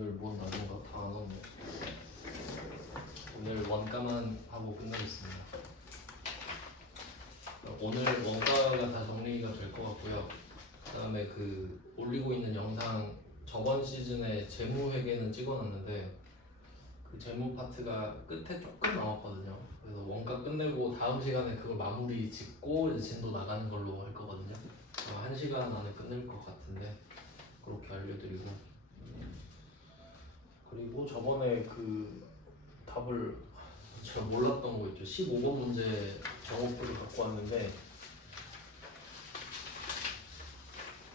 오늘 뭔 날인가 다 안 왔네. 오늘 원가만 하고 끝내겠습니다. 오늘 원가가 다 정리가 될 것 같고요. 그다음에 그 올리고 있는 영상 저번 시즌에 재무 회계는 찍어놨는데 그 재무 파트가 끝에 조금 남았거든요. 그래서 원가 끝내고 다음 시간에 그걸 마무리 짓고 이제 진도 나가는 걸로 할 거거든요. 1시간 안에 끝낼 것 같은데 그렇게 알려드리고, 그리고 저번에 그 답을 제가 몰랐던 거 있죠. 15번 문제 정오표를 갖고 왔는데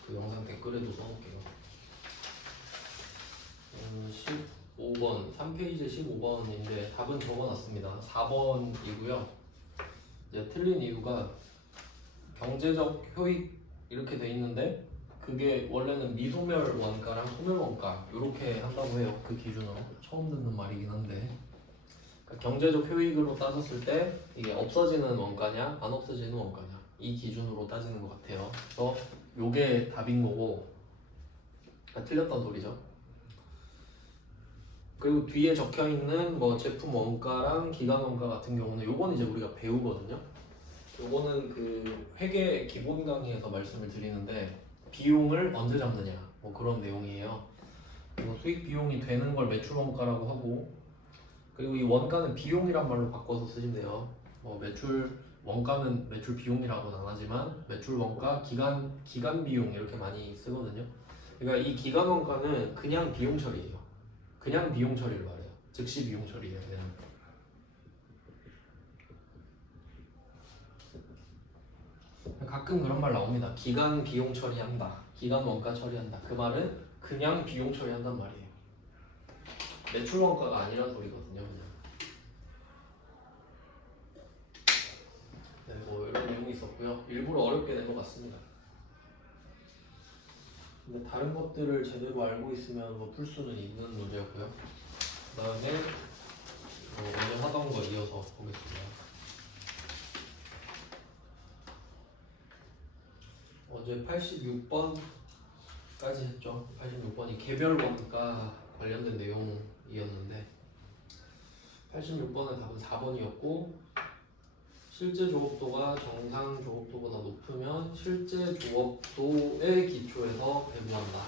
그 영상 댓글에도 써놓을게요. 15번 3페이지 15번인데 답은 적어놨습니다. 4번이고요. 이제 틀린 이유가 경제적 효익 이렇게 돼 있는데 그게 원래는 미소멸 원가랑 소멸 원가 이렇게 한다고 해요. 그 기준으로. 처음 듣는 말이긴 한데, 그러니까 경제적 효익으로 따졌을 때 이게 없어지는 원가냐 안 없어지는 원가냐 이 기준으로 따지는 것 같아요. 그래서 요게 답인 거고, 그러니까 틀렸던 소리죠. 그리고 뒤에 적혀 있는 뭐 제품 원가랑 기간 원가 같은 경우는 요거는 이제 우리가 배우거든요. 요거는 그 회계 기본 강의에서 말씀을 드리는데 비용을 언제 잡느냐 뭐 그런 내용이에요. 그리고 수익 비용이 되는 걸 매출 원가라고 하고, 그리고 이 원가는 비용이란 말로 바꿔서 쓰시면 돼요. 뭐 매출 원가는 매출 비용이라고는 안 하지만 매출 원가, 기간 비용 이렇게 많이 쓰거든요. 그러니까 이 기간 원가는 그냥 비용 처리예요. 그냥 비용 처리를 말해요. 즉시 비용 처리예요. 그냥. 가끔 그런 말 나옵니다. 기간 비용 처리한다, 기간 원가 처리한다. 그 말은 그냥 비용 처리한단 말이에요. 매출 원가가 아니란 소리거든요. 그냥. 네, 뭐 이런 내용이 있었고요. 일부러 어렵게 낸 것 같습니다. 근데 다른 것들을 제대로 알고 있으면 뭐 풀 수는 있는 문제였고요. 그 다음에 오늘 하던 거 이어서 보겠습니다. 어제 86번까지 했죠. 86번이 개별 원가 관련된 내용이었는데 86번은 답은 4번이었고, 실제 조업도가 정상 조업도보다 높으면 실제 조업도의 기초에서 배분한다.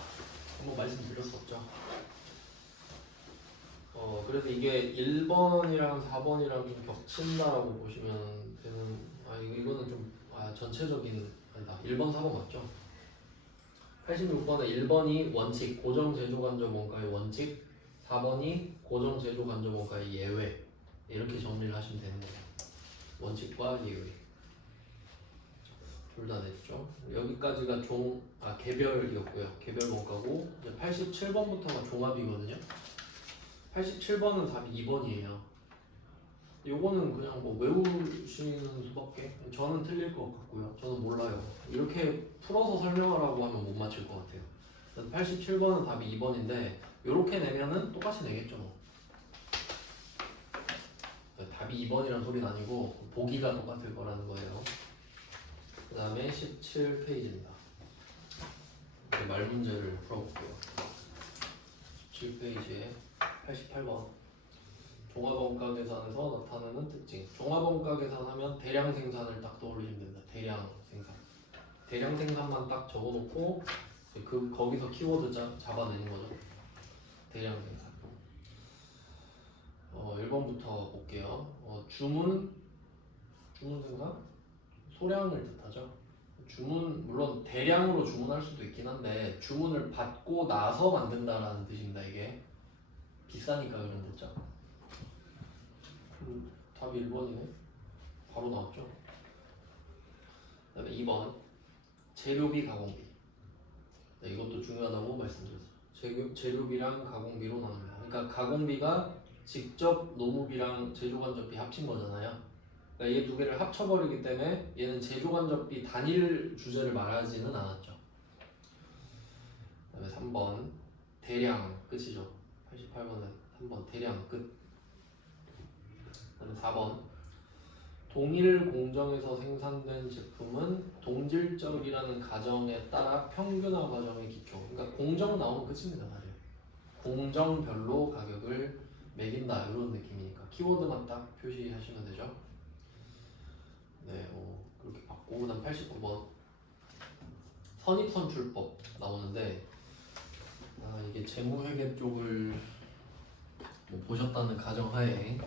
한번 말씀드렸었죠. 그래서 이게 1번이랑 4번이랑 좀 겹친다라고 보시면 되는, 이거는 좀 전체적인, 아니다, 1번 4번 맞죠? 86번은 1번이 원칙 고정 제조 간접 원가의 원칙, 4번이 고정 제조 간접 원가의 예외, 이렇게 정리를 하시면 되는 거예요. 원칙과 예외 둘 다 냈죠. 여기까지가 개별이었고요. 개별 원가고, 이제 87번부터가 종합이거든요. 87번은 답이 2번이에요. 요거는 그냥 뭐 외우시는 수밖에. 저는 틀릴 것 같고요. 저는 몰라요. 이렇게 풀어서 설명하라고 하면 못 맞힐 것 같아요. 87번은 답이 2번인데 요렇게 내면은 똑같이 내겠죠 뭐. 답이 2번이란 소리는 아니고 보기가 똑같을 거라는 거예요. 그 다음에 17페이지입니다. 말 문제를 풀어볼게요. 17페이지에 88번 종합원가 계산에서 나타나는 특징. 종합원가 계산하면 대량 생산을 딱 떠올리시면 됩니다. 대량 생산. 대량 생산만 딱 적어놓고 거기서 키워드 잡아내는 거죠. 대량 생산. 1번부터 볼게요. 주문 생산? 소량을 뜻하죠. 주문, 물론 대량으로 주문할 수도 있긴 한데 주문을 받고 나서 만든다라는 뜻입니다. 이게 비싸니까 그런 뜻죠. 답이 1번이네. 바로 나왔죠. 그 다음에 2번 재료비 가공비. 네, 이것도 중요하다고 말씀드렸어요. 재료비랑 가공비로 나눕니다. 그러니까 가공비가 직접 노무비랑 제조간접비 합친 거잖아요. 그러니까 얘 두 개를 합쳐버리기 때문에 얘는 제조간접비 단일 주제를 말하지는 않았죠. 그 다음에 3번 대량 끝이죠. 88번은 3번 대량 끝. 그 다음에 4번 동일 공정에서 생산된 제품은 동질적이라는 가정에 따라 평균화 과정의 기초. 그러니까 공정 나오면 끝입니다. 사실 공정별로 가격을 매긴다 이런 느낌이니까 키워드만 딱 표시하시면 되죠. 네, 그렇게 받고 그다음 89번 선입선출법 나오는데 이게 재무회계 쪽을 뭐 보셨다는 가정하에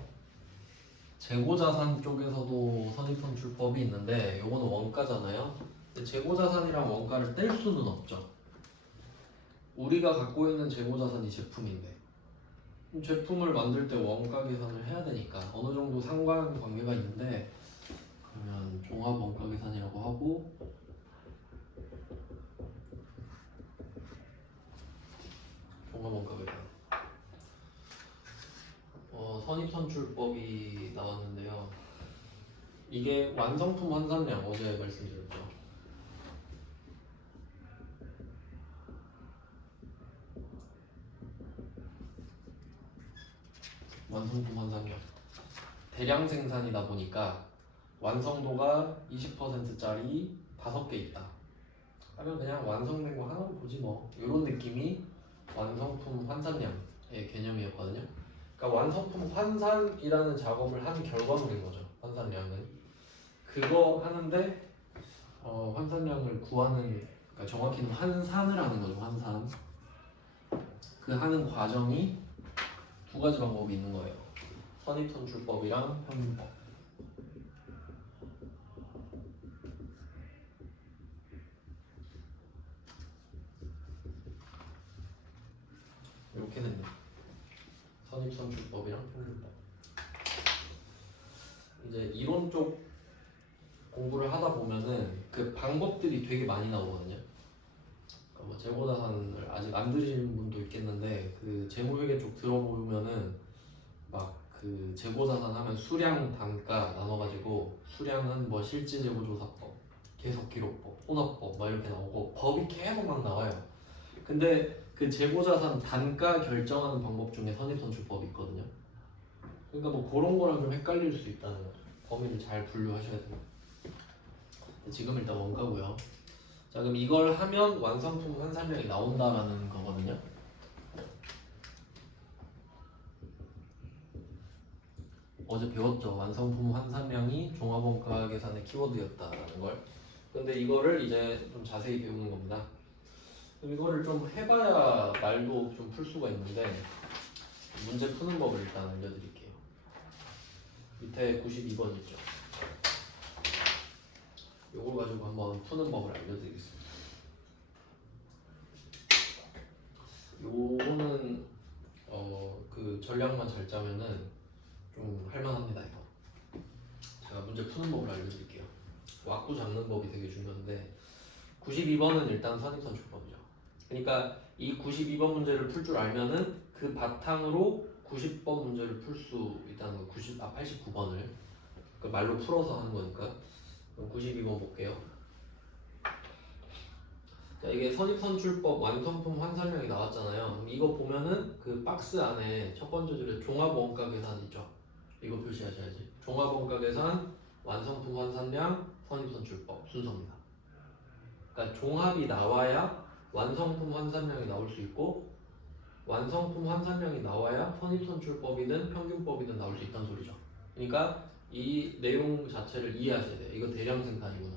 재고자산 쪽에서도 선입선출법이 있는데 요거는 원가잖아요. 근데 재고자산이랑 원가를 뗄 수는 없죠. 우리가 갖고 있는 재고자산이 제품인데 제품을 만들 때 원가 계산을 해야 되니까 어느 정도 상관관계가 있는데 그러면 종합 원가 계산이라고 하고 종합 원가 계산 선입선출법이 나왔는데요. 이게 완성품 환산량 어제 말씀드렸죠. 완성품 환산량 대량 생산이다 보니까 완성도가 20%짜리 5개 있다 하면 그냥 완성된 거 하나로 보지 뭐 이런 느낌이 완성품 환산량의 개념이었거든요. 그러니까 완성품 환산이라는 작업을 한 결과물인 거죠. 환산량은 그거 하는데 환산량을 구하는 그러니까 정확히는 환산을 하는 거죠. 환산 그 하는 과정이 두 가지 방법이 있는 거예요. 선입선출법이랑 평균법. 이렇게 됐네. 선입선출법이랑 평균법. 이제 이론 쪽 공부를 하다 보면은 그 방법들이 되게 많이 나오거든요. 그러니까 뭐 재고자산을 아직 안 들으시는 분도 있겠는데 그 재무회계 쪽 들어보면은 막 그 재고자산 하면 수량 단가 나눠가지고 수량은 뭐 실질재고조사법, 계속기록법, 혼합법 막 이렇게 나오고 법이 계속 막 나와요. 근데 그 재고자산 단가 결정하는 방법 중에 선입선출법이 있거든요. 그러니까 뭐 그런 거랑 좀 헷갈릴 수 있다는 거죠. 범위를 잘 분류하셔야 돼요. 지금 일단 원가고요. 자 그럼 이걸 하면 완성품 환산량이 나온다라는 거거든요. 어제 배웠죠. 완성품 환산량이 종합원가 계산의 키워드였다라는 걸. 근데 이거를 이제 좀 자세히 배우는 겁니다. 그럼 이거를 좀 해봐야 말도 좀 풀 수가 있는데 문제 푸는 법을 일단 알려드릴게요. 밑에 92번 있죠. 요걸 가지고 한번 푸는 법을 알려드리겠습니다. 요거는 그 전략만 잘 짜면은 좀 할만합니다. 이거 제가 문제 푸는 법을 알려드릴게요. 왁구 잡는 법이 되게 중요한데 92번은 일단 선입선출법이죠. 그러니까 이 92번 문제를 풀 줄 알면은 그 바탕으로 90번 문제를 풀 수 있다는 거. 89번을 그 말로 풀어서 하는 거니까. 그럼 92번 볼게요. 자, 이게 선입선출법 완성품 환산량이 나왔잖아요. 그럼 이거 보면은 그 박스 안에 첫 번째 줄에 종합원가 계산 있죠. 이거 표시하셔야지. 종합원가 계산, 완성품 환산량, 선입선출법 순서입니다. 그러니까 종합이 나와야 완성품 환산량이 나올 수 있고 완성품 환산량이 나와야 선입선출법이든 평균법이든 나올 수 있다는 소리죠. 그러니까 이 내용 자체를 이해하셔야 돼요. 이거 대량 생산이구나.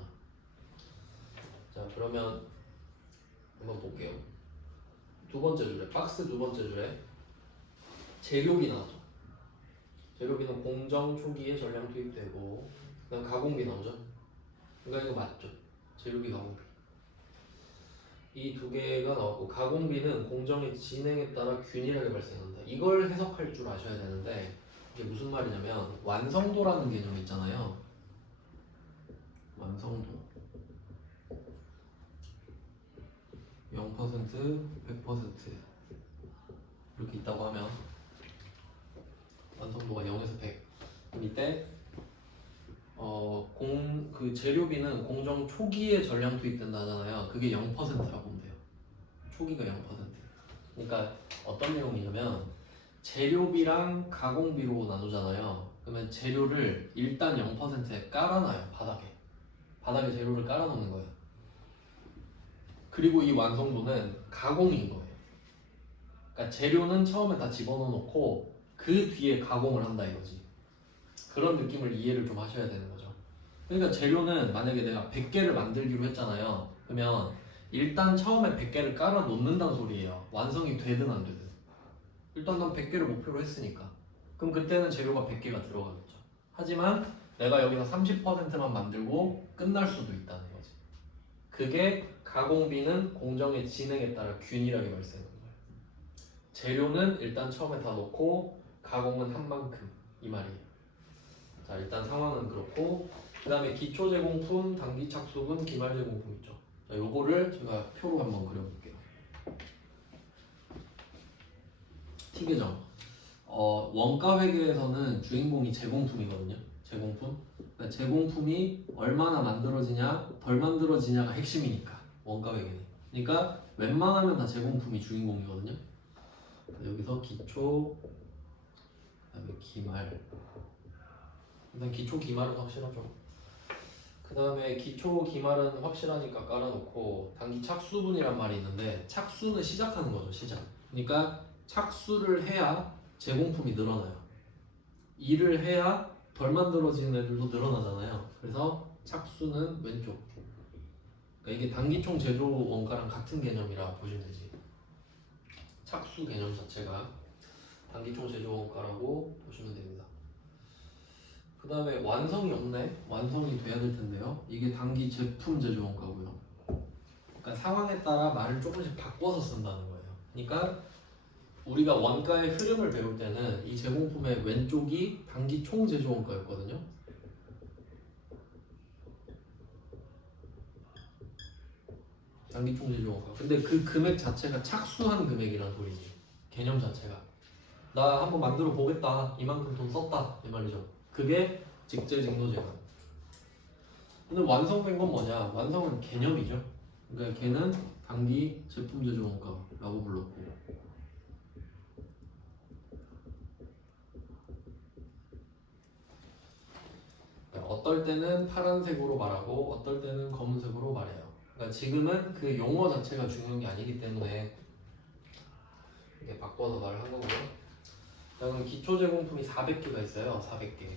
자 그러면 한번 볼게요. 두 번째 줄에 박스 두 번째 줄에 재료비 나오죠. 재료비는 공정 초기에 전량 투입되고 그다음 가공비 나오죠. 그러니까 이거 맞죠. 재료비 가공비 이 두 개가 나왔고 가공비는 공정의 진행에 따라 균일하게 발생한다. 이걸 해석할 줄 아셔야 되는데 이게 무슨 말이냐면 완성도라는 개념이 있잖아요. 완성도 0%, 100% 이렇게 있다고 하면 완성도가 0에서 100 그럼 이때 그 재료비는 공정 초기에 전량 투입된다 하잖아요. 그게 0%라고 보면 돼요. 초기가 0%. 그러니까 어떤 내용이냐면 재료비랑 가공비로 나누잖아요. 그러면 재료를 일단 0%에 깔아놔요. 바닥에 재료를 깔아놓는 거예요. 그리고 이 완성도는 가공인 거예요. 그러니까 재료는 처음에 다 집어넣어 놓고 그 뒤에 가공을 한다 이거지. 그런 느낌을 이해를 좀 하셔야 되는 거죠. 그러니까 재료는 만약에 내가 100개를 만들기로 했잖아요. 그러면 일단 처음에 100개를 깔아 놓는다는 소리예요. 완성이 되든 안 되든. 일단 난 100개를 목표로 했으니까. 그럼 그때는 재료가 100개가 들어가겠죠. 하지만 내가 여기서 30%만 만들고 끝날 수도 있다는 거지. 그게 가공비는 공정의 진행에 따라 균일하게 발생하는 거예요. 재료는 일단 처음에 다 넣고 가공은 한 만큼 이 말이에요. 자, 일단 상황은 그렇고 그 다음에 기초 제공품, 단기 착수분, 기말 제공품 있죠. 자, 요거를 제가 표로 한번 그려볼게요. 티계정. 원가 회계에서는 주인공이 제공품이거든요. 제공품. 그러니까 제공품이 얼마나 만들어지냐, 덜 만들어지냐가 핵심이니까 원가 회계는. 그러니까 웬만하면 다 제공품이 주인공이거든요. 여기서 기초, 그다음에 기말. 일단 기초 기말은 확실하죠. 그 다음에 기초 기말은 확실하니까 깔아놓고 단기 착수분이란 말이 있는데 착수는 시작하는 거죠. 시작. 그러니까 착수를 해야 제공품이 늘어나요. 일을 해야 덜 만들어지는 애들도 늘어나잖아요. 그래서 착수는 왼쪽. 그러니까 이게 단기총 제조 원가랑 같은 개념이라 보시면 되지. 착수 개념 자체가 단기총 제조 원가라고 보시면 됩니다. 그 다음에 완성이 없네. 완성이 돼야 될 텐데요. 이게 단기 제품 제조 원가고요. 그러니까 상황에 따라 말을 조금씩 바꿔서 쓴다는 거예요. 그러니까 우리가 원가의 흐름을 배울 때는 이 제공품의 왼쪽이 단기 총 제조 원가였거든요. 단기 총 제조 원가. 근데 그 금액 자체가 착수한 금액이란 소리지. 개념 자체가. 나 한번 만들어 보겠다. 이만큼 돈 썼다. 이 말이죠. 그게 직제직노제관. 근데 완성된 건 뭐냐? 완성은 개념이죠. 그러니까 걔는 단기 제품 제조 원가라고 불렀고. 어떨 때는 파란색으로 말하고 어떨 때는 검은색으로 말해요. 그러니까 지금은 그 용어 자체가 중요한 게 아니기 때문에 이렇게 바꿔서 말을 한 거고요. 자, 그럼 기초 제공품이 400개가 있어요. 400개.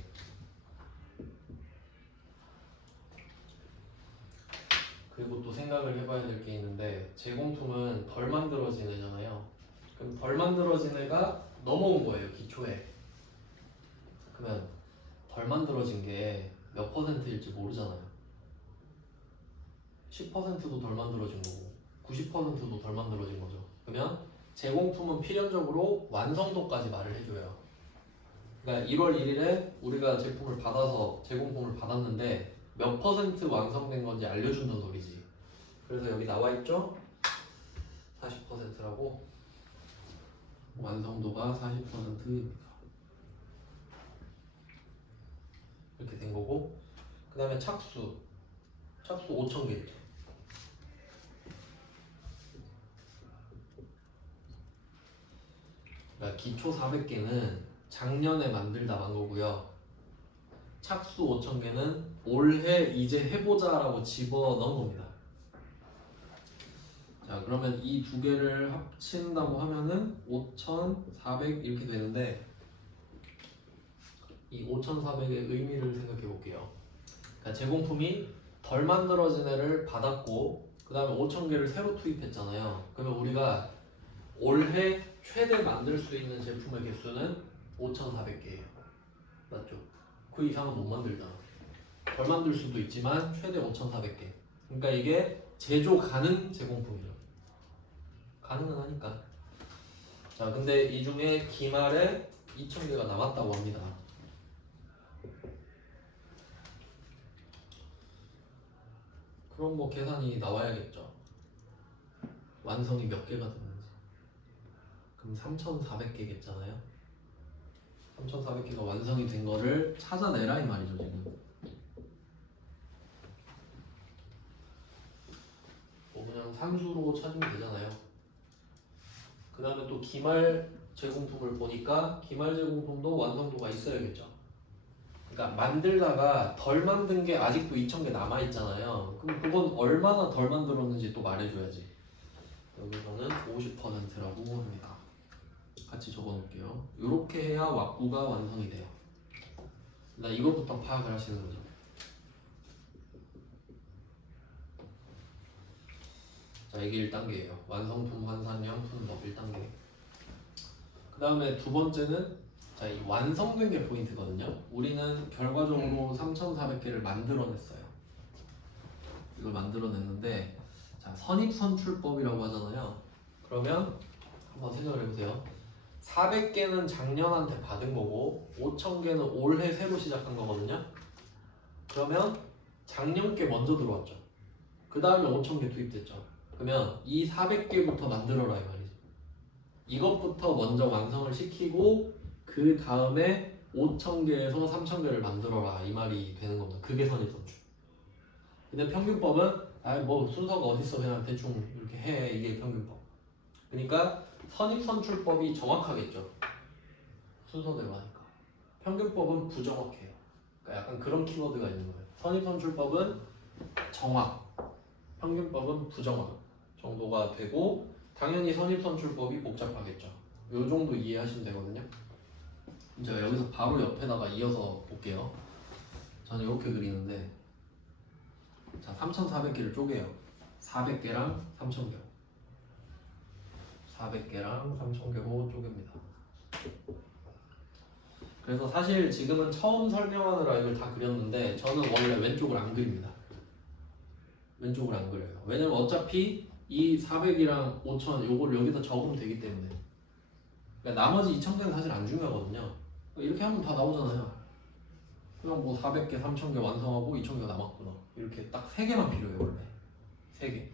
그리고 또 생각을 해봐야 될 게 있는데 제공품은 덜 만들어진 애잖아요. 그럼 덜 만들어진 애가 넘어온 거예요. 기초에. 그러면 덜 만들어진 게 몇 퍼센트일지 모르잖아요. 10%도 덜 만들어진 거고 90%도 덜 만들어진 거죠. 그러면 제공품은 필연적으로 완성도까지 말을 해줘요. 그러니까 1월 1일에 우리가 제품을 받아서 제공품을 받았는데 몇 퍼센트 완성된 건지 알려준다는 소리지. 그래서 여기 나와 있죠? 40%라고. 완성도가 40%입니다. 이렇게 된 거고, 그 다음에 착수 5,000개 있죠. 그러니까 기초 400개는 작년에 만들다 만 거고요. 착수 5,000개는 올해 이제 해보자라고 집어넣은 겁니다. 자, 그러면 이 두 개를 합친다고 하면은 5,400 이렇게 되는데 이 5,400의 의미를 생각해 볼게요. 그러니까 제공품이 덜 만들어진 애를 받았고 그 다음에 5,000개를 새로 투입했잖아요. 그러면 우리가 올해 최대 만들 수 있는 제품의 개수는 5,400개예요. 맞죠? 그 이상은 못 만들잖아. 덜 만들 수도 있지만 최대 5,400개. 그러니까 이게 제조 가능 제공품이죠. 가능은 하니까. 자, 근데 이 중에 기말에 2,000개가 남았다고 합니다. 그럼 뭐 계산이 나와야겠죠. 완성이 몇 개가 됐는지. 그럼 3,400개겠잖아요. 3,400개가 완성이 된 거를 찾아내라 이 말이죠 지금. 뭐 그냥 산수로 찾으면 되잖아요. 그 다음에 또 기말 제공품을 보니까 기말 제공품도 완성도가 있어야겠죠. 그러니까 만들다가 덜 만든 게 아직도 2,000개 남아있잖아요. 그럼 그건 얼마나 덜 만들었는지 또 말해줘야지. 여기서는 50%라고 합니다. 같이 적어 놓을게요. 이렇게 해야 왁구가 완성이 돼요. 나 이것부터 파악을 하시는 거죠. 자, 이게 1단계예요. 완성품, 환산형, 분법 1단계. 그 다음에 두 번째는 자, 이 완성된 게 포인트거든요. 우리는 결과적으로 3,400개를 만들어냈어요. 이걸 만들어냈는데 자, 선입선출법이라고 하잖아요. 그러면 한번 생각을 해보세요. 400개는 작년한테 받은 거고 5,000개는 올해 새로 시작한 거거든요. 그러면 작년 게 먼저 들어왔죠. 그 다음에 5,000개 투입됐죠. 그러면 이 400개부터 만들어라 이 말이죠. 이것부터 먼저 완성을 시키고 그 다음에 5,000개에서 3,000개를 만들어라 이 말이 되는 겁니다. 그게 선입선출. 근데 평균법은 뭐 순서가 어딨어 그냥 대충 이렇게 해 이게 평균법. 그러니까 선입선출법이 정확하겠죠. 순서대로 하니까. 평균법은 부정확해요. 그러니까 약간 그런 키워드가 있는 거예요. 선입선출법은 정확, 평균법은 부정확 정도가 되고 당연히 선입선출법이 복잡하겠죠. 요 정도 이해하시면 되거든요. 제가 여기서 바로 옆에다가 이어서 볼게요. 저는 이렇게 그리는데 자, 3,400개를 쪼개요. 400개랑 3,000개. 400개랑 3,000개로 쪼갭니다. 그래서 사실 지금은 처음 설명하느라 이걸 다 그렸는데 저는 원래 왼쪽을 안 그립니다. 왼쪽을 안 그려요. 왜냐면 어차피 이 400이랑 5,000 요걸 여기다 적으면 되기 때문에. 그러니까 나머지 2,000개는 사실 안 중요하거든요. 이렇게 하면 다 나오잖아요. 그냥 뭐 400개, 3,000개 완성하고 2,000개가 남았구나. 이렇게 딱 3개만 필요해요 원래. 3개.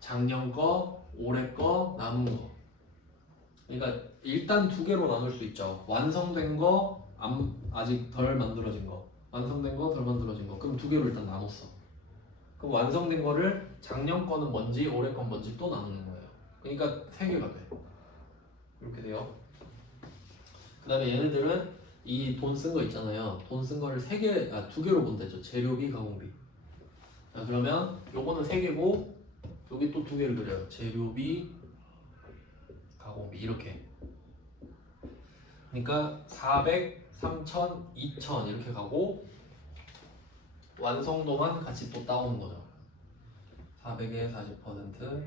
작년 거, 올해 거, 남은 거. 그러니까 일단 2개로 나눌 수 있죠. 완성된 거, 아직 덜 만들어진 거. 완성된 거, 덜 만들어진 거. 그럼 2개로 일단 나눴어. 그럼 완성된 거를 작년 거는 뭔지, 올해 건 뭔지 또 나누는 거예요. 그러니까 3개가 돼. 이렇게 돼요. 그 다음에 얘네들은 이 돈 쓴 거 있잖아요. 돈 쓴 거를 2개로 본대죠. 재료비, 가공비. 자, 그러면 요거는 3개고 여기 또 2개를 그려요. 재료비, 가공비 이렇게. 그러니까 400, 3,000, 2,000 이렇게 가고 완성도만 같이 또 따오는 거죠. 400에 40%,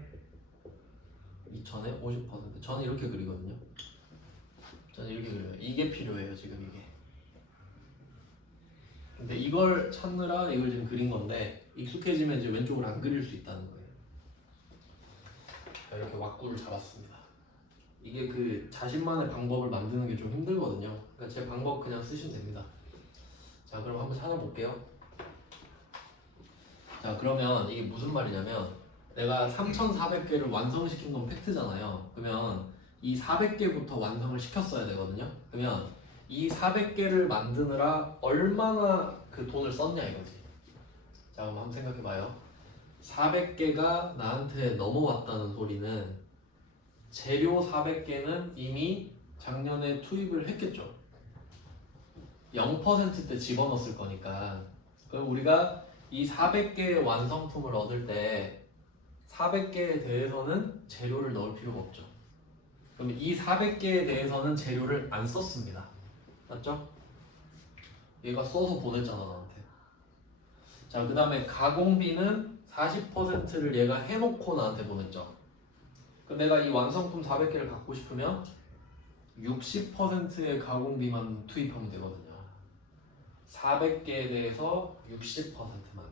2,000에 50%. 저는 이렇게 그리거든요. 저는 이렇게 그려요. 이게 필요해요 지금 이게. 근데 이걸 찾느라 이걸 지금 그린 건데 익숙해지면 이제 왼쪽을 안 그릴 수 있다는 거예요. 이렇게 왁구를 잡았습니다. 이게 그 자신만의 방법을 만드는 게 좀 힘들거든요. 그러니까 제 방법 그냥 쓰시면 됩니다. 자, 그럼 한번 찾아볼게요. 자, 그러면 이게 무슨 말이냐면 내가 3,400개를 완성시킨 건 팩트잖아요. 그러면 이 400개부터 완성을 시켰어야 되거든요. 그러면 이 400개를 만드느라 얼마나 그 돈을 썼냐 이거지. 자, 그럼 한번 생각해봐요. 400개가 나한테 넘어왔다는 소리는 재료 400개는 이미 작년에 투입을 했겠죠. 0%때 집어넣었을 거니까. 그럼 우리가 이 400개의 완성품을 얻을 때 400개에 대해서는 재료를 넣을 필요가 없죠. 그럼 이 400개에 대해서는 재료를 안 썼습니다. 맞죠? 얘가 써서 보냈잖아 나한테. 자, 그 다음에 가공비는 40%를 얘가 해놓고 나한테 보냈죠. 그럼 내가 이 완성품 400개를 갖고 싶으면 60%의 가공비만 투입하면 되거든요. 400개에 대해서 60%만.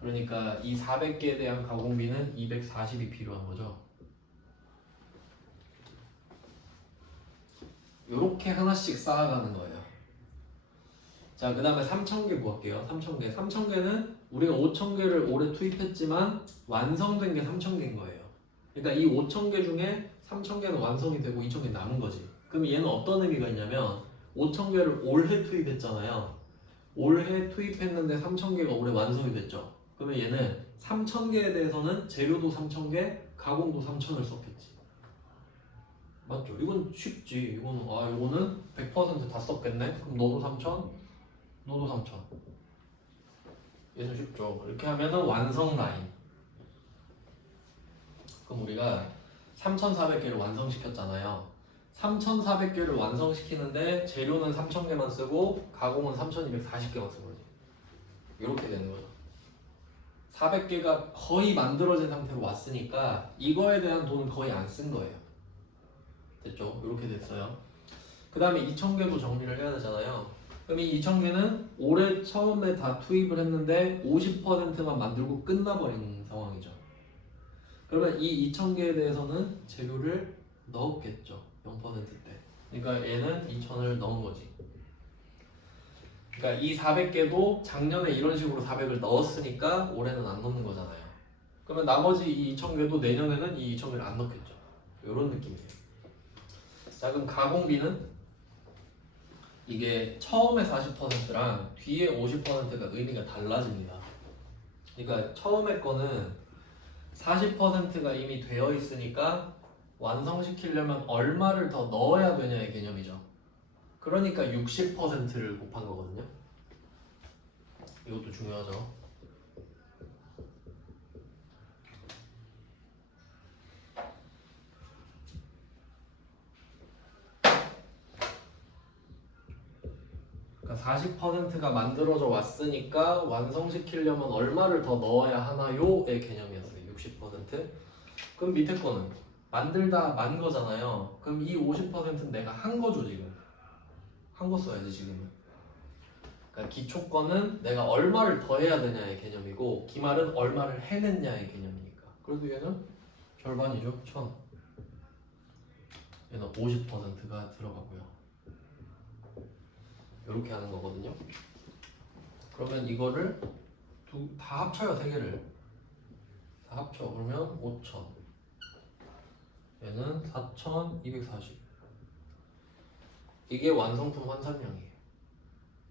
그러니까 이 400개에 대한 가공비는 240이 필요한 거죠. 요렇게 하나씩 쌓아가는 거예요. 자, 그 다음에 3,000개 구할게요. 3,000개. 3,000개는 우리가 5,000개를 올해 투입했지만 완성된 게 3,000개인 거예요. 그러니까 이 5,000개 중에 3,000개는 완성이 되고 2,000개 남은 거지. 그럼 얘는 어떤 의미가 있냐면 5,000개를 올해 투입했잖아요. 올해 투입했는데 3,000개가 올해 완성이 됐죠. 그러면 얘는 3,000개에 대해서는 재료도 3,000개, 가공도 3,000을 썼겠지. 맞죠? 이건 쉽지. 이거는 100% 다 썼겠네. 그럼 너도 3,000, 너도 3,000. 얘는 쉽죠. 이렇게 하면은 완성 라인. 그럼 우리가 3,400개를 완성시켰잖아요. 3,400개를 완성시키는데 재료는 3,000개만 쓰고 가공은 3,240개만 쓴 거지. 이렇게 되는 거죠. 400개가 거의 만들어진 상태로 왔으니까 이거에 대한 돈은 거의 안 쓴 거예요. 됐죠? 이렇게 됐어요. 그 다음에 2,000개도 정리를 해야 되잖아요. 그럼 이 2,000개는 올해 처음에 다 투입을 했는데 50%만 만들고 끝나버린 상황이죠. 그러면 이 2,000개에 대해서는 재료를 넣었겠죠. 0%때. 그러니까 얘는 2,000을 넣은 거지. 그러니까 이 400개도 작년에 이런 식으로 400을 넣었으니까 올해는 안 넣는 거잖아요. 그러면 나머지 이 2,000개도 내년에는 이 2,000개를 안 넣겠죠. 이런 느낌이에요. 자, 그럼 가공비는 이게 처음에 40%랑 뒤에 50%가 의미가 달라집니다. 그러니까 처음에 거는 40%가 이미 되어 있으니까 완성시키려면 얼마를 더 넣어야 되냐의 개념이죠. 그러니까 60%를 곱한 거거든요. 이것도 중요하죠. 그러니까 40%가 만들어져 왔으니까 완성시키려면 얼마를 더 넣어야 하나요의 개념이었어요. 60%. 그럼 밑에 거는 만들다 만 거잖아요. 그럼 이 50%는 내가 한 거죠 지금. 한 거 써야지 지금은. 그러니까 기초 거는 내가 얼마를 더 해야 되냐의 개념이고 기말은 얼마를 해냈냐의 개념이니까. 그래도 얘는 절반이죠. 1,000. 얘는 50%가 들어가고요. 이렇게 하는 거거든요. 그러면 이거를 다 합쳐요. 세 개를 다 합쳐. 그러면 5,000. 얘는 4,240. 이게 완성품 환산량이에요.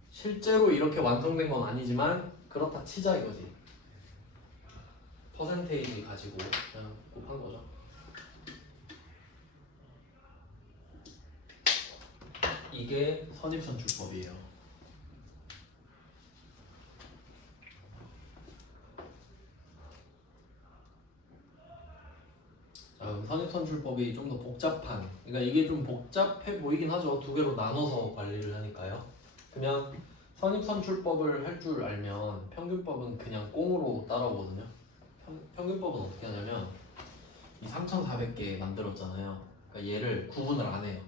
실제로 이렇게 완성된 건 아니지만 그렇다 치자 이거지. 퍼센테이지 가지고 그냥 곱한 거죠. 이게 선입선출법이에요. 자, 선입선출법이 좀 더 복잡한, 그러니까 이게 좀 복잡해 보이긴 하죠. 두 개로 나눠서 관리를 하니까요. 그러면 선입선출법을 할 줄 알면 평균법은 그냥 꽁으로 따라오거든요. 평균법은 어떻게 하냐면 이 3,400개 만들었잖아요. 그러니까 얘를 구분을 안 해요.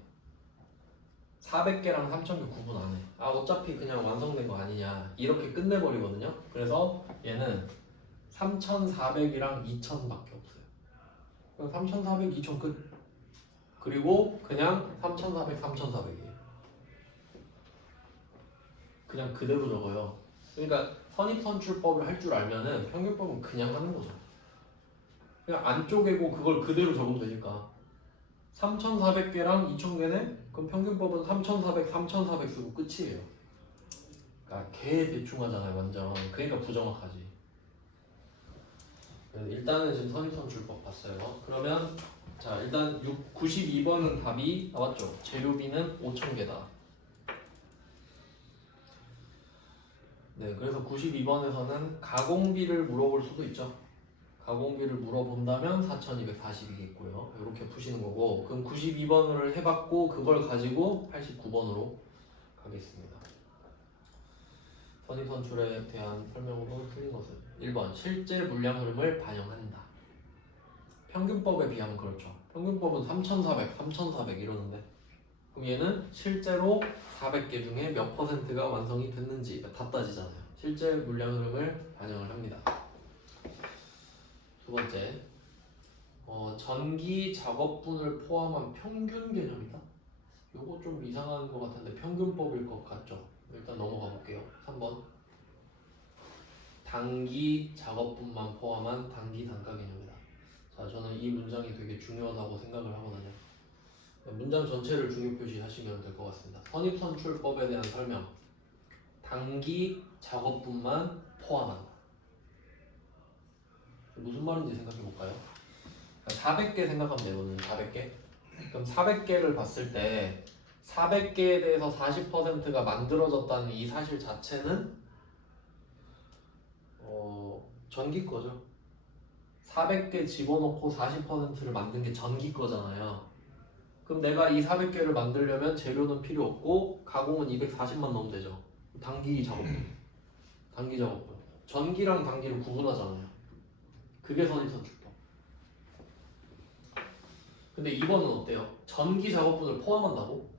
400개랑 3,000개 구분 안 해. 아 어차피 그냥 완성된 거 아니냐 이렇게 끝내버리거든요. 그래서 얘는 3,400이랑 2,000밖에 없어요. 그럼 3,400, 2,000 끝. 그리고 그냥 3,400, 3,400이에요. 그냥 그대로 적어요. 그러니까 선입선출법을 할 줄 알면은 평균법은 그냥 하는 거죠. 그냥 안 쪼개고 그걸 그대로 적으면 되니까 3,400개랑 2,000개네? 그럼 평균법은 3,400, 3,400 쓰고 끝이에요. 그러니까 개 대충 하잖아요 완전. 그러니까 부정확하지. 일단은 지금 선입선출법 봤어요. 그러면 자 일단 92번은 답이 나왔죠. 재료비는 5,000개다. 네, 그래서 92번에서는 가공비를 물어볼 수도 있죠. 가공비를 물어본다면 4,240이겠고요. 이렇게 푸시는 거고, 그럼 92번을 해봤고 그걸 가지고 89번으로 가겠습니다. 선입선출에 대한 설명으로 틀린 것은 1번 실제 물량 흐름을 반영한다. 평균법에 비하면 그렇죠. 평균법은 3,400, 3,400 이러는데 그럼 얘는 실제로 400개 중에 몇 퍼센트가 완성이 됐는지 다 따지잖아요. 실제 물량 흐름을 반영을 합니다. 두 번째, 전기 작업분을 포함한 평균 개념이다. 요거 좀 이상한 것 같은데 평균법일 것 같죠? 일단 넘어가 볼게요. 3번. 단기 작업분만 포함한 단기 단가 개념이다. 자, 저는 이 문장이 되게 중요하다고 생각을 하거든요. 문장 전체를 중요 표시하시면 될 것 같습니다. 선입선출법에 대한 설명. 단기 작업분만 포함한다. 무슨 말인지 생각해 볼까요? 400개 생각하면 되거든요. 400개. 그럼 400개를 봤을 때 400개에 대해서 40%가 만들어졌다는 이 사실 자체는 전기 거죠. 400개 집어넣고 40%를 만든 게 전기 거잖아요. 그럼 내가 이 400개를 만들려면 재료는 필요 없고 가공은 240만 넣으면 되죠. 단기 작업분. 단기 작업분. 전기랑 단기를 구분하잖아요. 그게 선입선출법. 근데 2번은 어때요? 전기 작업분을 포함한다고?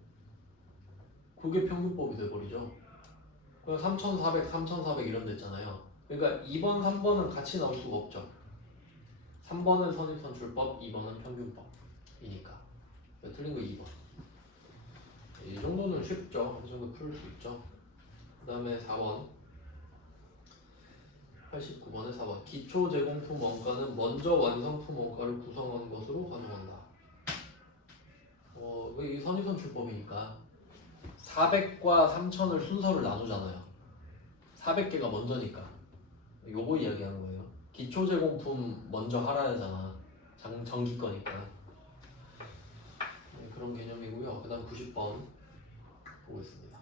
그게 평균법이 돼버리죠. 그냥 3400, 3400 이런 데 있잖아요. 그러니까 2번, 3번은 같이 나올 수가 없죠. 3번은 선입선출법, 2번은 평균법이니까. 틀린 거 2번. 이 정도는 쉽죠. 이 정도 풀 수 있죠. 그 다음에 4번. 89번에 4번. 기초 제공품 원가는 먼저 완성품 원가를 구성한 것으로 가정한다. 이 선입선출법이니까 400과 3000을 순서를 나누잖아요. 400개가 먼저니까. 요거 이야기하는 거예요. 기초 제공품 먼저 하라잖아. 전기 거니까. 네, 그런 개념이고요. 그 다음 90번 보겠습니다.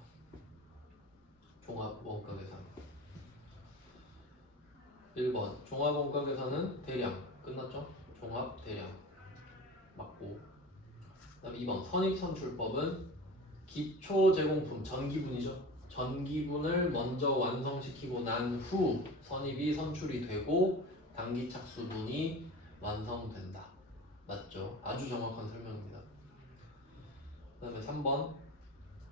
종합 원가 계산. 1번 종합 원가 계산은 대량. 끝났죠? 종합 대량. 맞고. 그 다음 2번 선입선출법은 기초 제공품 전기분이죠. 전기분을 먼저 완성시키고 난 후 선입이 선출이 되고 단기 착수분이 완성된다. 맞죠? 아주 정확한 설명입니다. 그 다음에 3번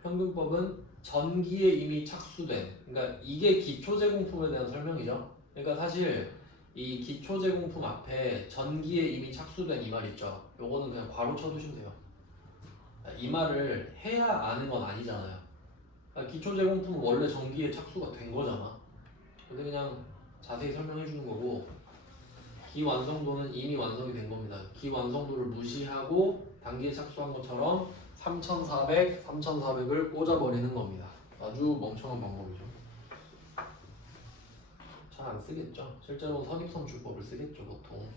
평균법은 전기에 이미 착수된, 그러니까 이게 기초 제공품에 대한 설명이죠. 그러니까 사실 이 기초 제공품 앞에 전기에 이미 착수된 이 말 있죠. 요거는 그냥 괄호 쳐두시면 돼요. 이 말을 해야 아는 건 아니잖아요. 기초 제공품은 원래 전기에 착수가 된 거잖아. 근데 그냥 자세히 설명해 주는 거고, 기완성도는 이미 완성이 된 겁니다. 기완성도를 무시하고 단기에 착수한 것처럼 3400, 3400을 꽂아버리는 겁니다. 아주 멍청한 방법이죠. 잘 안 쓰겠죠. 실제로 선입선출법을 쓰겠죠, 보통.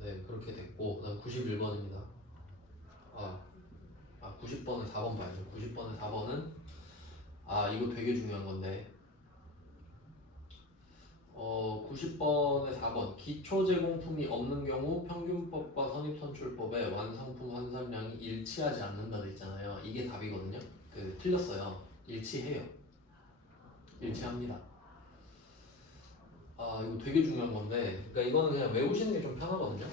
네, 그렇게 됐고, 그다음 91번입니다. 90번에 4번 봐야죠. 90번에 4번은 이거 되게 중요한 건데 90번에 4번 기초 제공품이 없는 경우 평균법과 선입선출법의 완성품 환산량이 일치하지 않는다 돼 있잖아요. 이게 답이거든요. 틀렸어요. 일치해요. 일치합니다. 이거 되게 중요한 건데, 그러니까 이거는 그냥 외우시는 게 좀 편하거든요.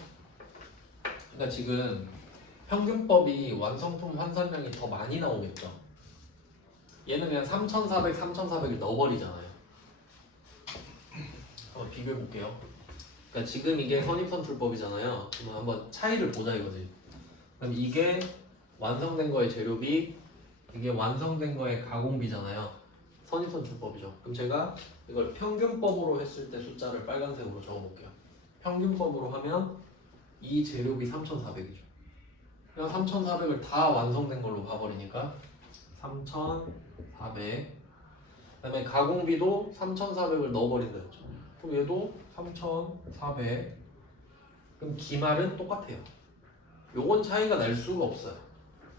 그러니까 지금 평균법이 완성품 환산량이 더 많이 나오겠죠. 얘는 그냥 3400, 3400을 넣어버리잖아요. 한번 비교해 볼게요. 그러니까 지금 이게 선입선출법이잖아요. 그럼 한번 차이를 보자 이거지. 그럼 이게 완성된 거의 재료비, 이게 완성된 거의 가공비잖아요. 선입선출법이죠. 그럼 제가 이걸 평균법으로 했을 때 숫자를 빨간색으로 적어볼게요. 평균법으로 하면 이 재료비 3400이죠. 그냥 3400을 다 완성된 걸로 봐버리니까 3400. 그다음에 가공비도 3400을 넣어버린다 했죠. 그럼 얘도 3400. 그럼 기말은 똑같아요. 요건 차이가 날 수가 없어요.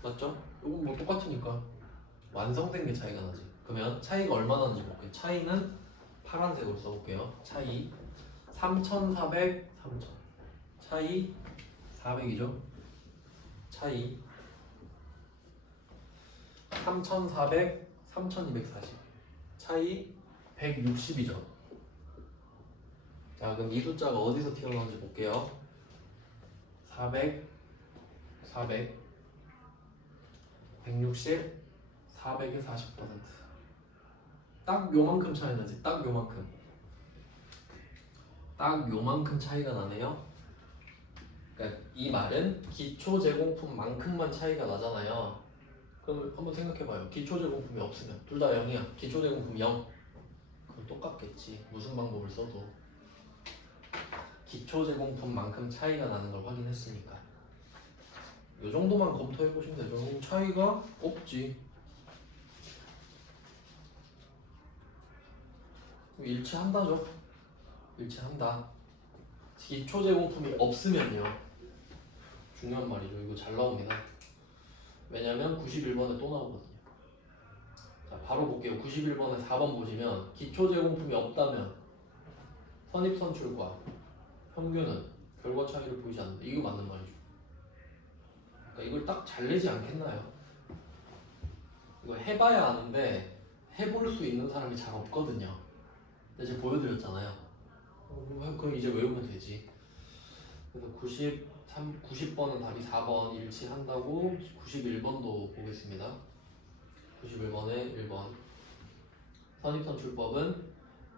맞죠? 요건 뭐 똑같으니까 완성된 게 차이가 나지. 그러면 차이가 얼마나 나는지 볼게요. 차이는 파란색으로 써볼게요. 차이 3400, 3000. 차이 400이죠. 차이 3400, 3240. 차이 160이죠. 자, 그럼 이 숫자가 어디서 튀어나오는지 볼게요. 400, 400, 160, 400의 40%. 딱 요만큼 차이 나지. 딱 요만큼. 딱 요만큼 차이가 나네요. 그러니까 이 말은 기초 제공품만큼만 차이가 나잖아요. 그럼 한번 생각해봐요. 기초 제공품이 없으면 둘 다 0이야. 기초 제공품 0. 그럼 똑같겠지. 무슨 방법을 써도. 기초 제공품만큼 차이가 나는 걸 확인했으니까. 이 정도만 검토해 보시면 되죠. 차이가 없지. 일치한다죠. 일치한다. 기초 제공품이 없으면요. 중요한 말이죠. 이거 잘 나옵니다. 왜냐면 91번에 또 나오거든요. 자, 바로 볼게요. 91번에 4번 보시면 기초 제공품이 없다면 선입선출과 평균은 결과 차이를 보이지 않는다. 이거 맞는 말이죠. 그러니까 이걸 딱 잘 내지 않겠나요? 이거 해봐야 아는데 해볼 수 있는 사람이 잘 없거든요. 근데 제가 보여드렸잖아요. 그럼 이제 외우면 되지. 그래서 90번은 답이 4번 일치한다고 91번도 보겠습니다. 91번에 1번 선입선출법은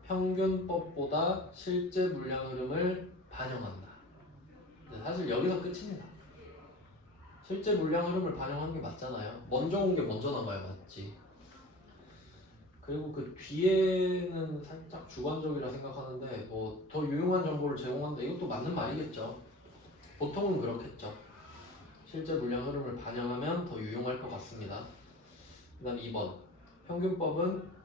평균법보다 실제 물량 흐름을 반영한다. 사실 여기서 끝입니다. 실제 물량 흐름을 반영한 게 맞잖아요. 먼저 온 게 먼저 나가야 맞지. 그리고 그 뒤에는 살짝 주관적이라 생각하는데 뭐 더 유용한 정보를 제공한다. 이것도 맞는 말이겠죠. 보통은 그렇겠죠. 실제 물량 흐름을 반영하면 더 유용할 것 같습니다. 그 다음 2번 평균법은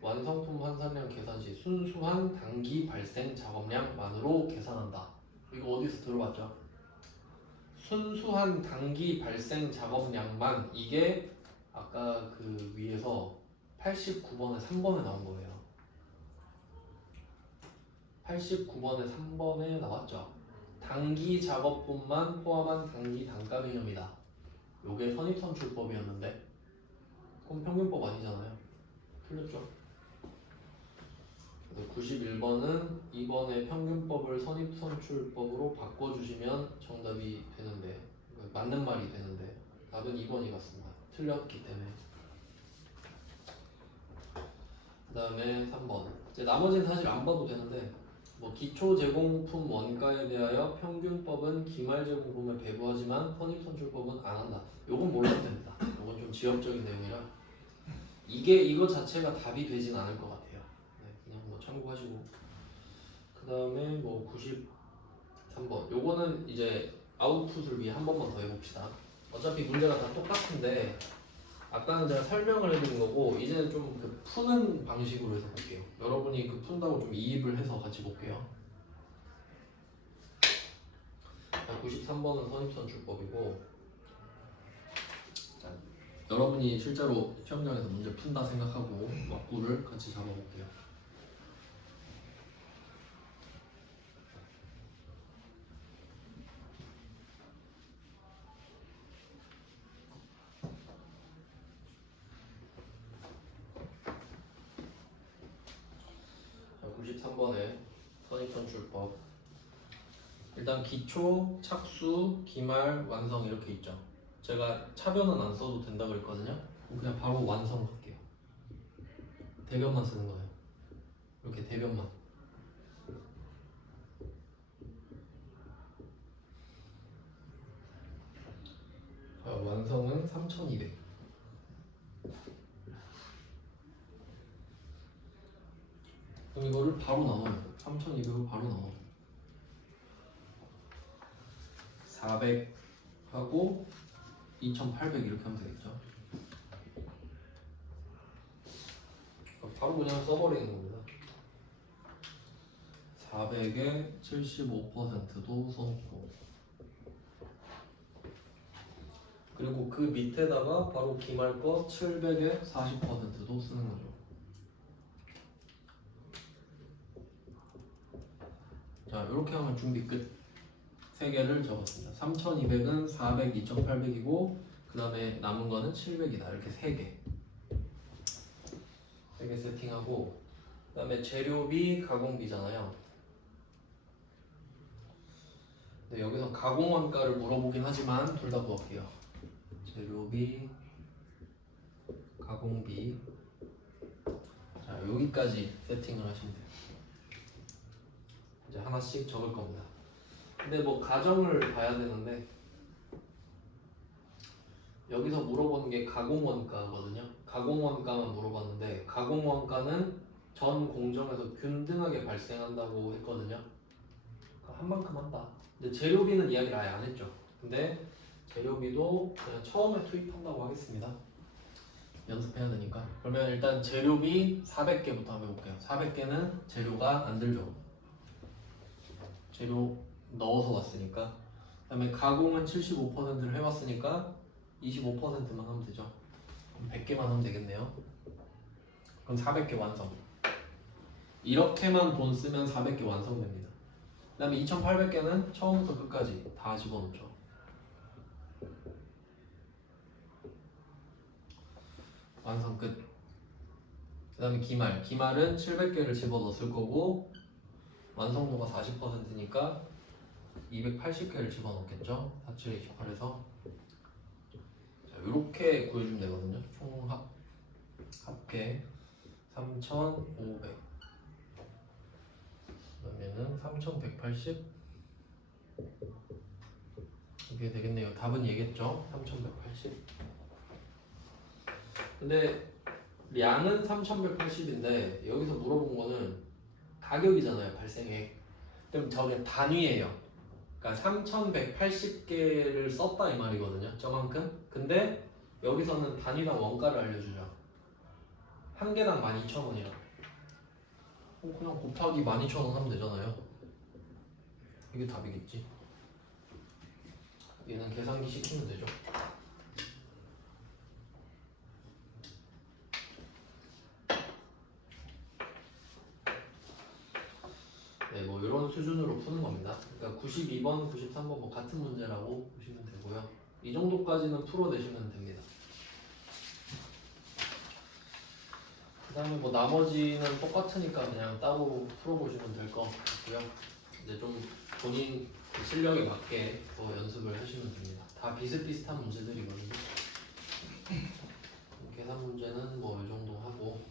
완성품 환산량 계산 시 순수한 단기 발생 작업량만으로 계산한다. 이거 어디서 들어봤죠? 순수한 단기 발생 작업량만, 이게 아까 그 위에서 89번에 3번에 나온 거예요. 89번에 3번에 나왔죠. 단기 작업분만 포함한 단기 단가 개념이다. 요게 선입선출법이었는데 그럼 평균법 아니잖아요. 틀렸죠? 그래서 91번은 이번에 평균법을 선입선출법으로 바꿔주시면 정답이 되는데, 맞는 말이 되는데 답은 2번이 같습니다. 틀렸기 때문에. 그 다음에 3번. 이제 나머지는 사실 안 봐도 되는데, 뭐 기초 제공품 원가에 대하여 평균법은 기말 제공품을 배부하지만 선입선출법은 안 한다. 요건 몰라도 됩니다. 요건 좀 지엽적인 내용이라 이거 자체가 답이 되진 않을 것 같아요. 네, 그냥 뭐 참고하시고. 그 다음에 뭐 93번. 요거는 이제 아웃풋을 위해 한 번만 더 해봅시다. 어차피 문제가 다 똑같은데 아까는 제가 설명을 해드린 거고 이제는 좀 그 푸는 방식으로 해서 볼게요. 여러분이 그 푼다고 좀 이입을 해서 같이 볼게요. 93번은 선입선출법이고, 자, 여러분이 실제로 시험장에서 문제 푼다 생각하고 막구를 같이 잡아볼게요. 자, 93번에 선입선출법. 일단 기초, 착수, 기말, 완성 이렇게 있죠. 제가 차변은 안 써도 된다 그랬거든요. 그냥 바로 완성 할게요. 대변만 쓰는 거예요. 이렇게 대변만. 완성은 3200. 그럼 이거를 바로 나눠요. 3200을 바로 나눠. 400 하고 2800 이렇게 하면 되겠죠. 바로 그냥 써버리는 겁니다. 400에 75%도 써놓고, 그리고 그 밑에다가 바로 기말 거 700에 40%도 쓰는 거죠. 자, 이렇게 하면 준비 끝. 3개를 적었습니다. 3200은 400, 2800이고 그 다음에 남은 거는 700이다. 이렇게 3개. 3개 세팅하고, 그 다음에 재료비, 가공비잖아요. 네, 여기서 가공원가를 물어보긴 하지만 둘 다 구할게요. 재료비, 가공비. 자, 여기까지 세팅을 하시면 돼요. 이제 하나씩 적을 겁니다. 근데 뭐 가정을 봐야 되는데 여기서 물어보는 게 가공원가거든요. 가공원가만 물어봤는데 가공원가는 전 공정에서 균등하게 발생한다고 했거든요. 한 만큼 한다. 근데 재료비는 이야기를 아예 안 했죠. 근데 재료비도 그냥 처음에 투입한다고 하겠습니다. 연습해야 되니까. 그러면 일단 재료비 400개부터 한번 해볼게요. 400개는 재료가 안 들죠. 재료 넣어서 왔으니까. 그 다음에 가공은 75%를 해왔으니까 25%만 하면 되죠. 그럼 100개만 하면 되겠네요. 그럼 400개 완성. 이렇게만 돈 쓰면 400개 완성됩니다. 다음에 2800개는 처음부터 끝까지 다 집어넣죠. 완성 끝. 그 다음에 기말은 700개를 집어넣었을 거고 완성도가 40%니까 280개를 집어넣겠죠. 47에 28에서 이렇게 구해주면 되거든요. 총 합계 3,500 그러면은 3,180 이게 되겠네요. 답은 얘겠죠. 3,180. 근데 량은 3,180인데 여기서 물어본 거는 가격이잖아요. 발생액. 그럼 저게 단위예요. 그러니까 3,180개를 썼다 이 말이거든요. 저만큼. 근데 여기서는 단위당 원가를 알려주죠. 한 개당 12,000원이야. 그냥 곱하기 12,000원 하면 되잖아요. 이게 답이겠지. 얘는 계산기 시키면 되죠. 네, 뭐 이런 수준으로 푸는 겁니다. 그러니까 92번, 93번 뭐 같은 문제라고 보시면 되고요. 이 정도까지는 풀어내시면 됩니다. 그 다음에 뭐 나머지는 똑같으니까 그냥 따로 풀어보시면 될 것 같고요. 이제 좀 본인 실력에 맞게 더 연습을 하시면 됩니다. 다 비슷비슷한 문제들이거든요. 계산 문제는 뭐 이 정도 하고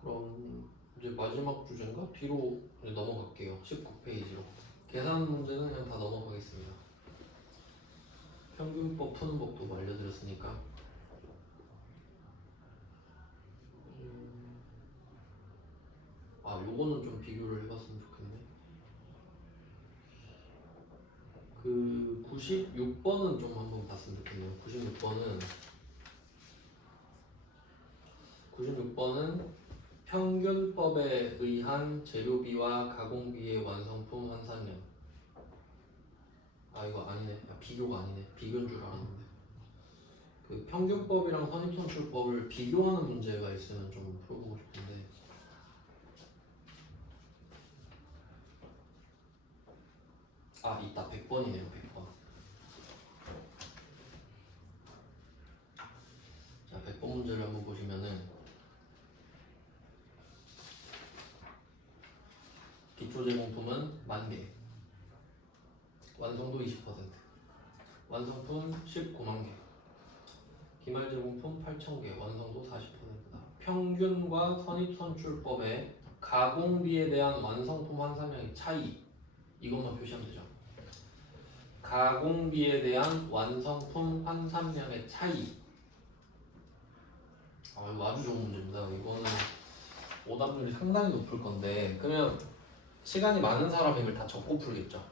그럼 이제 마지막 주제인가? B로 넘어갈게요. 19페이지로 계산 문제는 그냥 다 넘어가겠습니다. 평균법 푸는 법도 뭐 알려드렸으니까 요거는 좀 비교를 해봤으면 좋겠네. 그 96번은 좀 한번 봤으면 좋겠네요. 96번은 평균법에 의한 재료비와 가공비의 완성품 환산량. 이거 아니네. 비교가 아니네. 비교인 줄 알았는데. 그 평균법이랑 선입선출법을 비교하는 문제가 있으면 좀 풀어보고 싶은데. 있다. 100번이네요. 100번. 자, 100번 문제를 한번 보시면은 기초제공품은 10,000개, 완성도 20%, 완성품 190,000개, 기말제공품 8,000개, 완성도 40%다. 평균과 선입선출법의 가공비에 대한 완성품 환산량의 차이, 이것만 표시하면 되죠. 가공비에 대한 완성품 환산량의 차이. 이거 아주 좋은 문제입니다. 이거는 오답률이 상당히 높을 건데, 그러면 시간이 많은 사람이 이걸 다 적고 풀겠죠.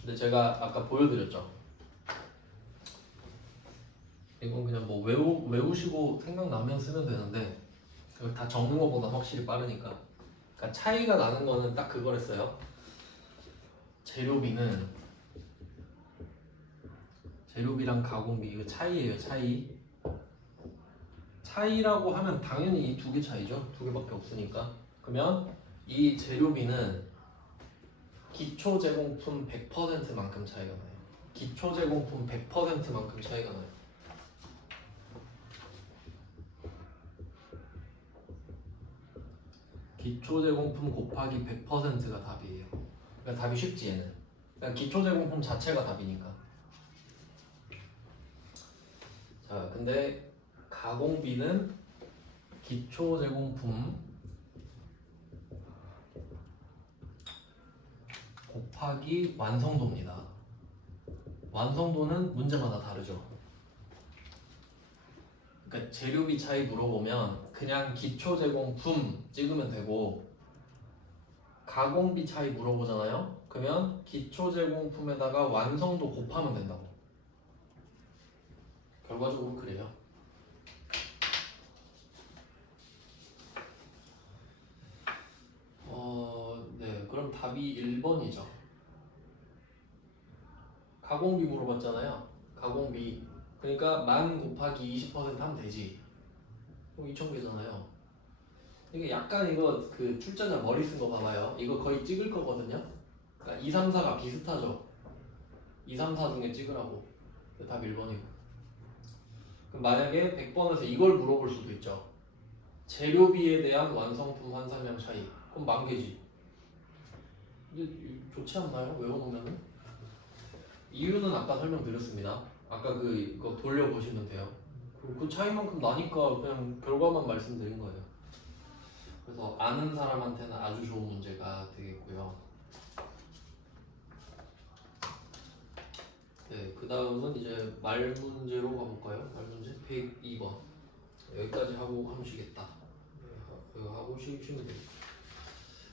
근데 제가 아까 보여드렸죠. 이건 그냥 뭐 외우시고 생각나면 쓰면 되는데 다 적는 것보다 확실히 빠르니까. 그러니까 차이가 나는 거는 딱 그거랬어요. 재료비랑 가공비 이거 차이예요. 차이라고 하면 당연히 이 두 개 차이죠. 두 개밖에 없으니까. 그러면 이 재료비는 기초 제공품 100%만큼 차이가 나요. 기초 제공품 100%만큼 차이가 나요. 기초 제공품 곱하기 100%가 답이에요. 그러니까 답이 쉽지 얘는. 그러니까 기초 제공품 자체가 답이니까. 자, 근데 가공비는 기초 제공품 곱하기 완성도입니다. 완성도는 문제마다 다르죠. 그러니까 재료비 차이 물어보면 그냥 기초 제공품 찍으면 되고, 가공비 차이 물어보잖아요. 그러면 기초 제공품에다가 완성도 곱하면 된다고. 결과적으로 그래요. 네, 그럼 답이 1번이죠. 가공비 물어봤잖아요. 가공비. 그러니까 10,000 곱하기 20% 하면 되지. 2,000개잖아요. 이게 약간 이거 그 출제자 머리 쓴 거 봐봐요. 이거 거의 찍을 거거든요. 그러니까 2, 3, 4가 비슷하죠. 2, 3, 4 중에 찍으라고. 답 1번이고. 그럼 만약에 100번에서 이걸 물어볼 수도 있죠. 재료비에 대한 완성품 환산량 차이. 그럼 만 개지. 근데 좋지 않나요? 외워놓으면은? 이유는 아까 설명드렸습니다. 아까 그거 돌려보시면 돼요. 그 차이만큼 나니까 그냥 결과만 말씀드린 거예요. 그래서 아는 사람한테는 아주 좋은 문제가 되겠고요. 네, 그 다음은 이제 말 문제로 가볼까요? 말 문제 102번. 여기까지 하고 하시겠다. 네, 하고 쉬면 돼요.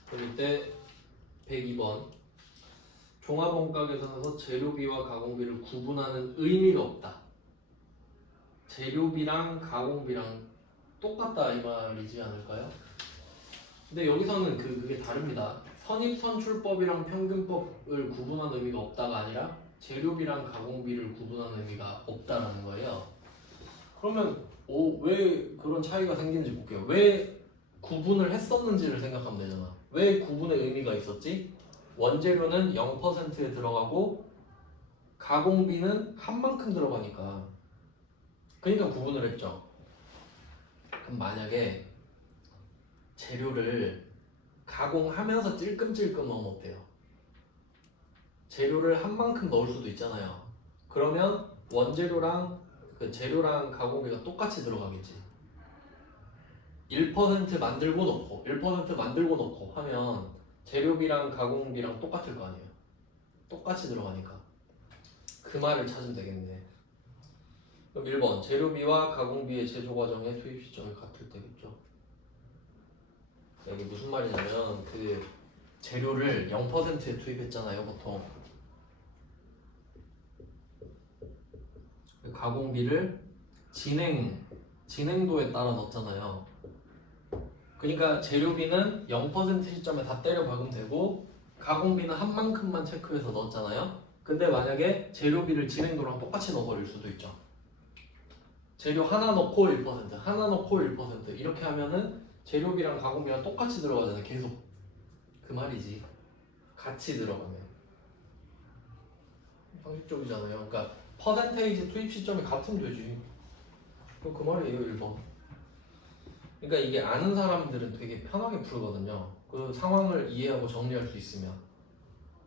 그럼 이때 102번. 종합원가 계산에서 재료비와 가공비를 구분하는 의미가 없다. 재료비랑 가공비랑 똑같다 이 말이지 않을까요? 근데 여기서는 그게 다릅니다. 선입선출법이랑 평균법을 구분하는 의미가 없다가 아니라 재료비랑 가공비를 구분하는 의미가 없다라는 거예요. 그러면 왜 그런 차이가 생기는지 볼게요. 왜 구분을 했었는지를 생각하면 되잖아. 왜 구분의 의미가 있었지? 원재료는 0%에 들어가고 가공비는 한 만큼 들어가니까. 그러니까 구분을 했죠. 그럼 만약에 재료를 가공하면서 찔끔찔끔 넣으면 어때요? 재료를 한 만큼 넣을 수도 있잖아요. 그러면 원재료랑 그 재료랑 가공비가 똑같이 들어가겠지. 1% 만들고 넣고 1% 만들고 넣고 하면 재료비랑 가공비랑 똑같을 거 아니에요. 똑같이 들어가니까. 그 말을 찾으면 되겠네. 그럼 1번 재료비와 가공비의 제조 과정의 투입 시점이 같을 때겠죠. 여기 무슨 말이냐면 그 재료를 0%에 투입했잖아요 보통. 가공비를 진행도에 따라 넣었잖아요. 그러니까 재료비는 0% 시점에 다 때려 박으면 되고 가공비는 한 만큼만 체크해서 넣었잖아요. 근데 만약에 재료비를 진행도랑 똑같이 넣어버릴 수도 있죠. 재료 하나 넣고 1%, 하나 넣고 1% 이렇게 하면은 재료비랑 가공비랑 똑같이 들어가잖아요. 계속. 그 말이지. 같이 들어가면. 상식적이잖아요. 그러니까 퍼센테이지 투입 시점이 같으면 되지. 그 말이에요. 1번. 그러니까 이게 아는 사람들은 되게 편하게 풀거든요. 그 상황을 이해하고 정리할 수 있으면.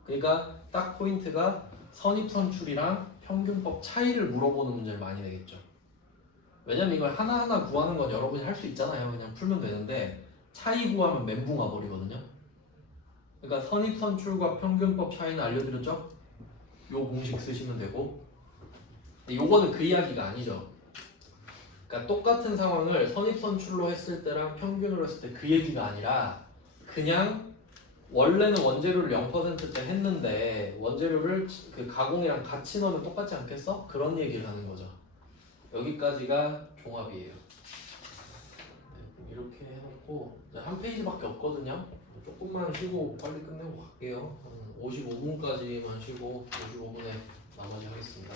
그러니까 딱 포인트가 선입선출이랑 평균법 차이를 물어보는 문제를 많이 내겠죠. 왜냐면 이걸 하나하나 구하는 건 여러분이 할 수 있잖아요. 그냥 풀면 되는데 차이 구하면 멘붕 와버리거든요. 그러니까 선입선출과 평균법 차이는 알려드렸죠? 요 공식 쓰시면 되고. 근데 요거는 그 이야기가 아니죠. 그러니까 똑같은 상황을 선입선출로 했을 때랑 평균으로 했을 때 그 얘기가 아니라 그냥 원래는 원재료를 0%째 했는데 원재료를 그 가공이랑 같이 넣으면 똑같지 않겠어? 그런 얘기를 하는 거죠. 여기까지가 종합이에요. 네, 이렇게 해놓고 한 페이지밖에 없거든요. 조금만 쉬고 빨리 끝내고 갈게요. 55분까지만 쉬고 55분에 나머지 하겠습니다.